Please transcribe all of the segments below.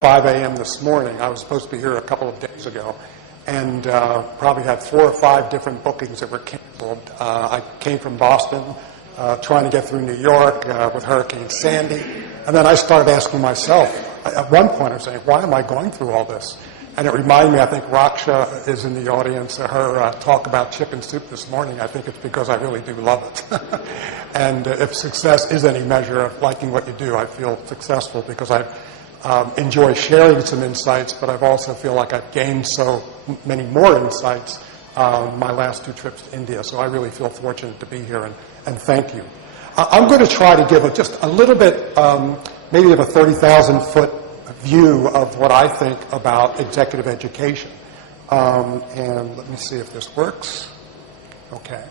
5 a.m. this morning. I was supposed to be here a couple of days ago, and probably had 4 or 5 different bookings that were canceled. I came from Boston, trying to get through New York with Hurricane Sandy, and then I started asking myself, at one point I was saying, why am I going through all this? And it reminded me, I think Raksha is in the audience, her talk about chicken soup this morning. I think it's because I really do love it. And if success is any measure of liking what you do, I feel successful because I enjoy sharing some insights, but I also feel like I've gained so many more insights my last 2 trips to India. So I really feel fortunate to be here, and thank you. I'm going to try to give just a little bit, maybe of a 30,000-foot view of what I think about executive education. And let me see if this works. Okay.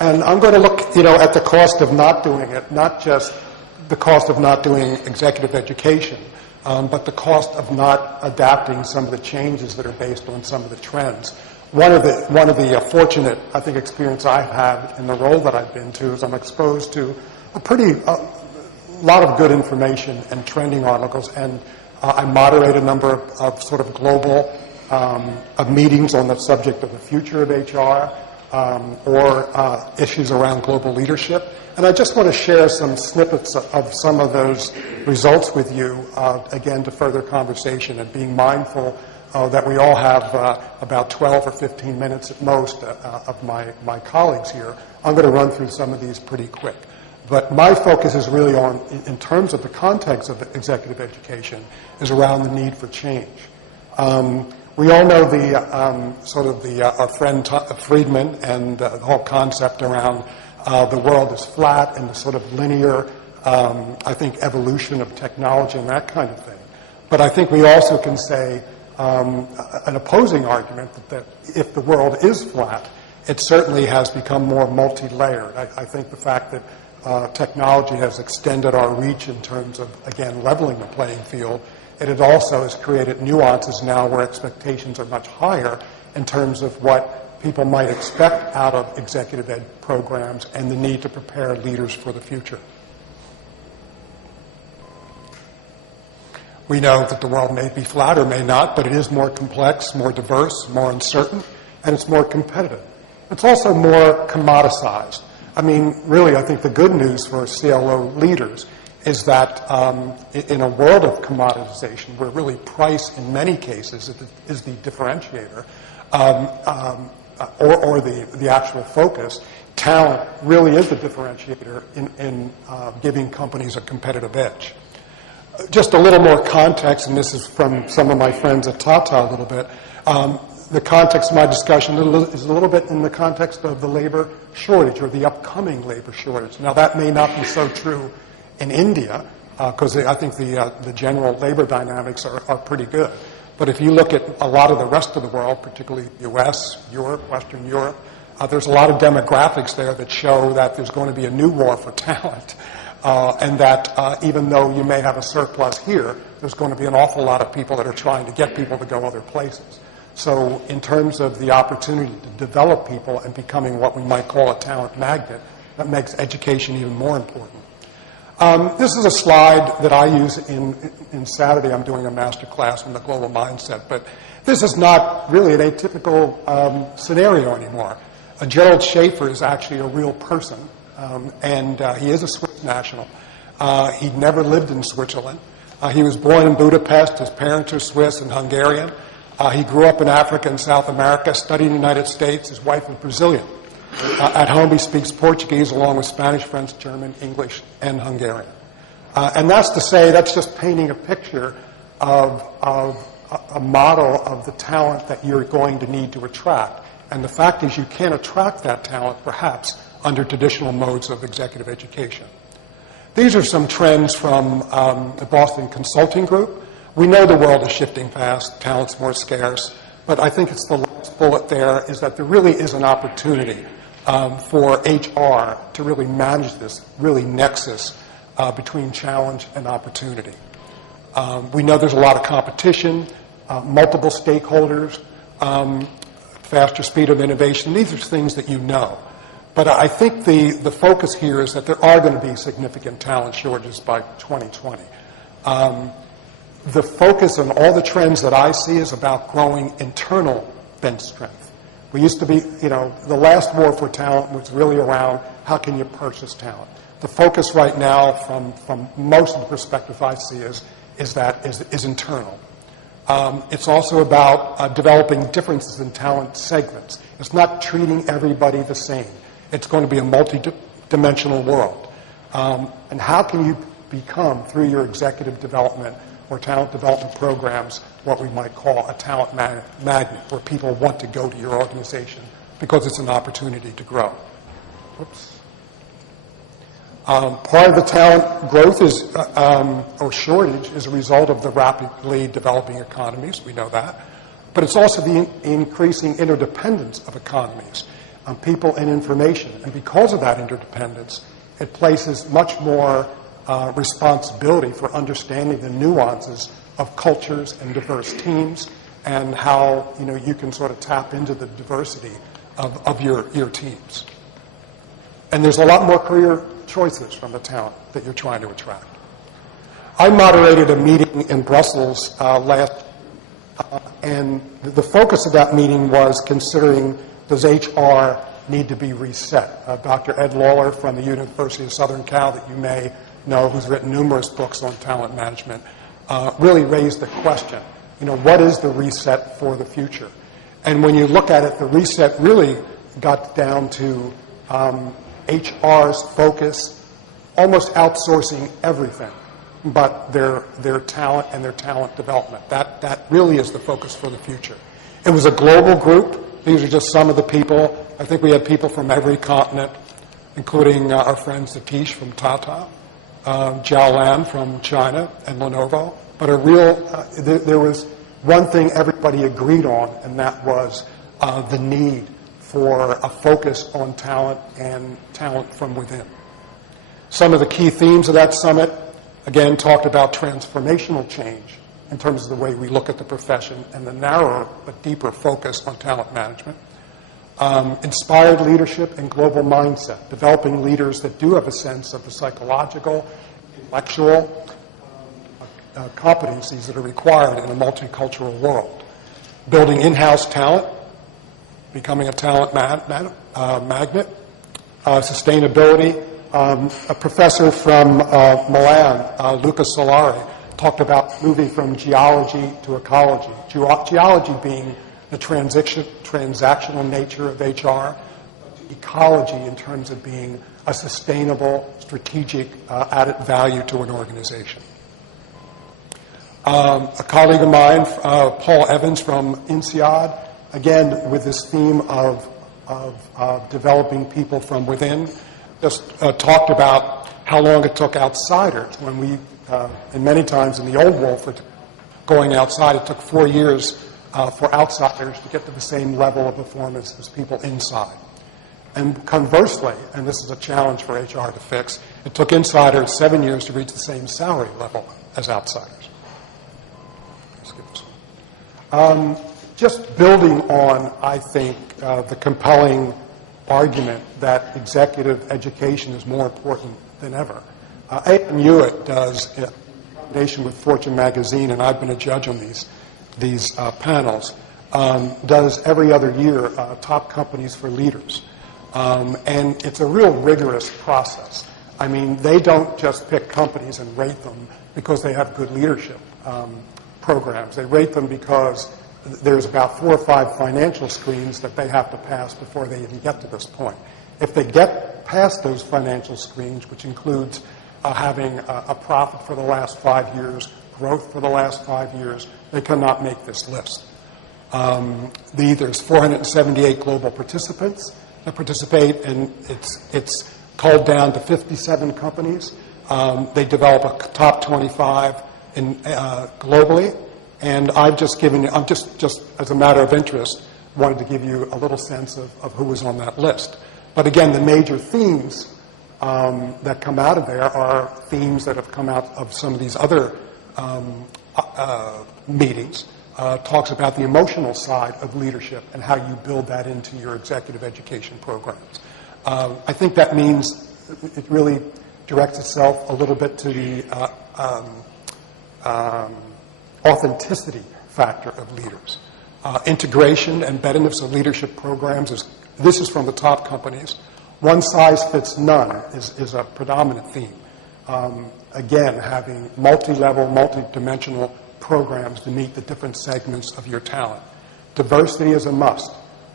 And I'm going to look, at the cost of not doing it, not just the cost of not doing executive education, but the cost of not adapting some of the changes that are based on some of the trends. One of the fortunate, I think, experience I've had in the role that I've been to is I'm exposed to a lot of good information and trending articles, and I moderate a number of sort of global meetings on the subject of the future of HR or issues around global leadership. And I just want to share some snippets of some of those results with you, again, to further conversation and being mindful that we all have about 12 or 15 minutes at most of my colleagues here. I'm going to run through some of these pretty quick. But my focus is really on, in terms of the context of executive education, is around the need for change. We all know our friend Friedman and the whole concept around the world is flat and the sort of linear, I think, evolution of technology and that kind of thing. But I think we also can say an opposing argument that if the world is flat, it certainly has become more multi-layered. I think the fact that technology has extended our reach in terms of, again, leveling the playing field, and it also has created nuances now where expectations are much higher in terms of what people might expect out of executive ed programs and the need to prepare leaders for the future. We know that the world may be flat or may not, but it is more complex, more diverse, more uncertain, and it's more competitive. It's also more commoditized. I mean, really, I think the good news for CLO leaders is that in a world of commoditization, where really price in many cases is the differentiator, or the actual focus, talent really is the differentiator in giving companies a competitive edge. Just a little more context, and this is from some of my friends at Tata a little bit. The context of my discussion is a little bit in the context of the labor shortage or the upcoming labor shortage. Now, that may not be so true in India because I think the general labor dynamics are pretty good. But if you look at a lot of the rest of the world, particularly the U.S., Europe, Western Europe, there's a lot of demographics there that show that there's going to be a new war for talent. And that even though you may have a surplus here, there's going to be an awful lot of people that are trying to get people to go other places. So in terms of the opportunity to develop people and becoming what we might call a talent magnet, that makes education even more important. This is a slide that I use in Saturday. I'm doing a master class on the global mindset, but this is not really an atypical scenario anymore. Gerald Schaefer is actually a real person, and he is a Swiss national. He'd never lived in Switzerland. He was born in Budapest. His parents are Swiss and Hungarian. He grew up in Africa and South America, studied in the United States. His wife is Brazilian. At home, he speaks Portuguese along with Spanish, French, German, English, and Hungarian. And that's to say, that's just painting a picture of a model of the talent that you're going to need to attract. And the fact is you can't attract that talent, perhaps, under traditional modes of executive education. These are some trends from the Boston Consulting Group. We know the world is shifting fast, talent's more scarce, but I think it's the last bullet there is that there really is an opportunity for HR to really manage this really nexus between challenge and opportunity. We know there's a lot of competition, multiple stakeholders, faster speed of innovation. These are things that you know. But I think the focus here is that there are going to be significant talent shortages by 2020. the focus on all the trends that I see is about growing internal bench strength. We used to be, the last war for talent was really around how can you purchase talent. The focus right now from most of the perspective I see is internal. It's also about developing differences in talent segments. It's not treating everybody the same. It's going to be a multi-dimensional world. And how can you become, through your executive development or talent development programs, what we might call a talent magnet, where people want to go to your organization because it's an opportunity to grow. Whoops. Part of the talent growth is, or shortage is a result of the rapidly developing economies. We know that. But it's also the increasing interdependence of economies on people and information. And because of that interdependence, it places much more responsibility for understanding the nuances of cultures and diverse teams and how you can sort of tap into the diversity of your teams. And there's a lot more career choices from the talent that you're trying to attract. I moderated a meeting in Brussels last and the focus of that meeting was considering, does HR need to be reset? Dr. Ed Lawler from the University of Southern Cal, that you may know, who's written numerous books on talent management, really raised the question, what is the reset for the future? And when you look at it, the reset really got down to HR's focus, almost outsourcing everything but their talent and their talent development. That really is the focus for the future. It was a global group. These are just some of the people. I think we had people from every continent, including our friend Satish from Tata, Jiao Lan from China, and Lenovo. But there was one thing everybody agreed on, and that was the need for a focus on talent and talent from within. Some of the key themes of that summit, again, talked about transformational change in terms of the way we look at the profession and the narrower but deeper focus on talent management. Inspired leadership and global mindset, developing leaders that do have a sense of the psychological, intellectual competencies that are required in a multicultural world. Building in-house talent, becoming a talent magnet, sustainability. A professor from Milan, Luca Solari, talked about moving from geology to ecology. Geology being the transactional nature of HR, ecology in terms of being a sustainable, strategic added value to an organization. A colleague of mine, Paul Evans from INSEAD, again with this theme of developing people from within, just talked about how long it took outsiders when we, and many times in the old world for going outside, it took 4 years for outsiders to get to the same level of performance as people inside. And conversely, and this is a challenge for HR to fix, it took insiders 7 years to reach the same salary level as outsiders. Just building on, I think, the compelling argument that executive education is more important than ever. A.M. Hewitt does, in combination with Fortune magazine, and I've been a judge on these panels, does every other year top companies for leaders. And it's a real rigorous process. I mean, they don't just pick companies and rate them because they have good leadership programs. They rate them because there's about 4 or 5 financial screens that they have to pass before they even get to this point. If they get past those financial screens, which includes having a profit for the last 5 years, growth for the last 5 years, they cannot make this list. There's 478 global participants that participate, and it's culled down to 57 companies. They develop a top 25 globally. And I'm just as a matter of interest, wanted to give you a little sense of who was on that list. But again, the major themes that come out of there are themes that have come out of some of these other meetings. Talks about the emotional side of leadership and how you build that into your executive education programs. I think that means it really directs itself a little bit to the authenticity factor of leaders. Integration and embeddedness of leadership programs, this is from the top companies. One size fits none is a predominant theme. Again, having multi-level, multi-dimensional programs to meet the different segments of your talent. Diversity is a must.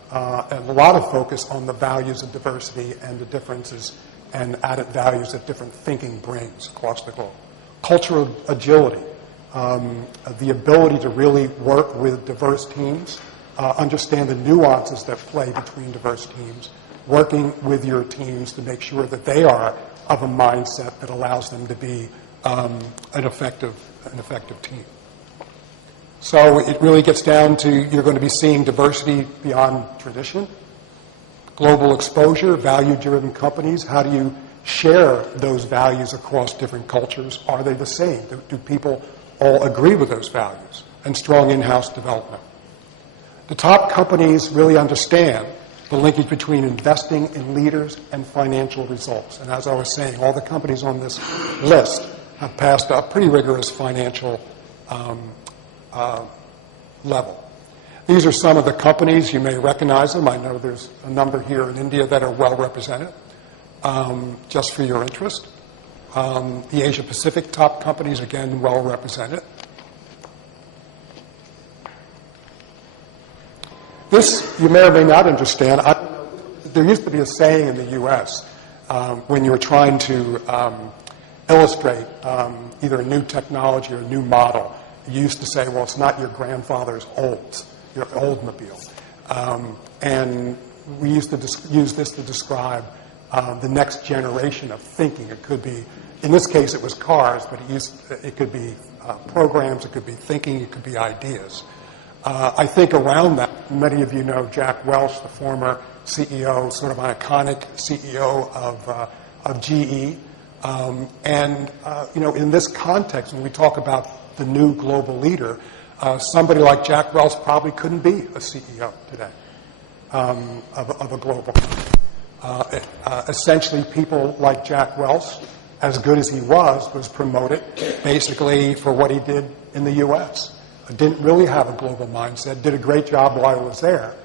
And a lot of focus on the values of diversity and the differences and added values that different thinking brings across the globe. Cultural agility, the ability to really work with diverse teams, understand the nuances that play between diverse teams, working with your teams to make sure that they are of a mindset that allows them to be an effective team. So it really gets down to you're going to be seeing diversity beyond tradition, global exposure, value-driven companies. How do you share those values across different cultures? Are they the same? Do people all agree with those values? And strong in-house development. The top companies really understand the linkage between investing in leaders and financial results. And as I was saying, all the companies on this list have passed a pretty rigorous financial level. These are some of the companies. You may recognize them. I know there's a number here in India that are well represented, just for your interest. The Asia-Pacific top companies, again, well represented. This you may or may not understand. There used to be a saying in the U.S. When you were trying to illustrate either a new technology or a new model. You used to say, well, it's not your grandfather's Olds, your Oldsmobile. And we used to use this to describe the next generation of thinking. It could be, in this case, it was cars, but it could be programs, it could be thinking, it could be ideas. I think around that, many of you know Jack Welch, the former CEO, sort of an iconic CEO of GE. In this context, when we talk about the new global leader, somebody like Jack Welch probably couldn't be a CEO today of a global company. Essentially, people like Jack Welch, as good as he was promoted basically for what he did in the U.S. Didn't really have a global mindset, did a great job while he was there.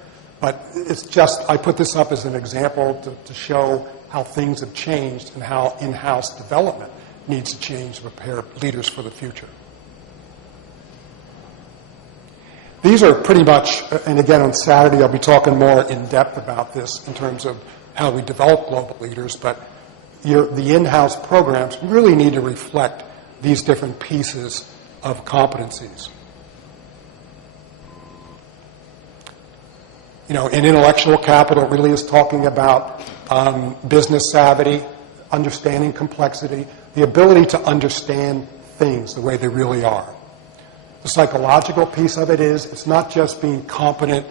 But it's just, I put this up as an example to show how things have changed and how in-house development needs to change to prepare leaders for the future. These are pretty much, and again on Saturday I'll be talking more in depth about this in terms of how we develop global leaders, but the in-house programs really need to reflect these different pieces of competencies. In intellectual capital, it really is talking about business savvy, understanding complexity, the ability to understand things the way they really are. The psychological piece of it is it's not just being competent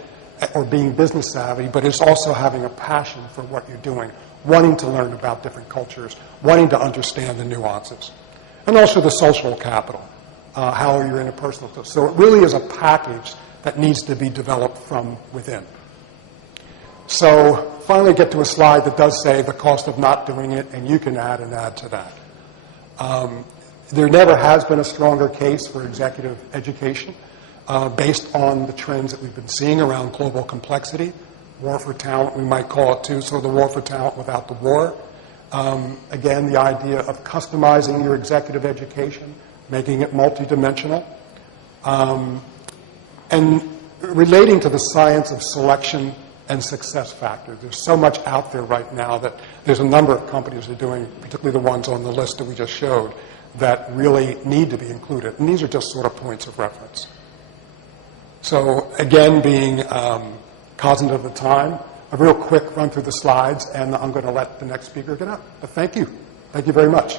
or being business savvy, but it's also having a passion for what you're doing, wanting to learn about different cultures, wanting to understand the nuances. And also the social capital, how are your interpersonal skills. So it really is a package that needs to be developed from within. So finally get to a slide that does say the cost of not doing it, and you can add to that. There never has been a stronger case for executive education based on the trends that we've been seeing around global complexity, war for talent, we might call it too, so the war for talent without the war. Again, the idea of customizing your executive education, making it multidimensional, and relating to the science of selection and success factors. There's so much out there right now that there's a number of companies that are doing, particularly the ones on the list that we just showed, that really need to be included. And these are just sort of points of reference. So again, being cognizant of the time, a real quick run through the slides, and I'm going to let the next speaker get up. But thank you. Thank you very much.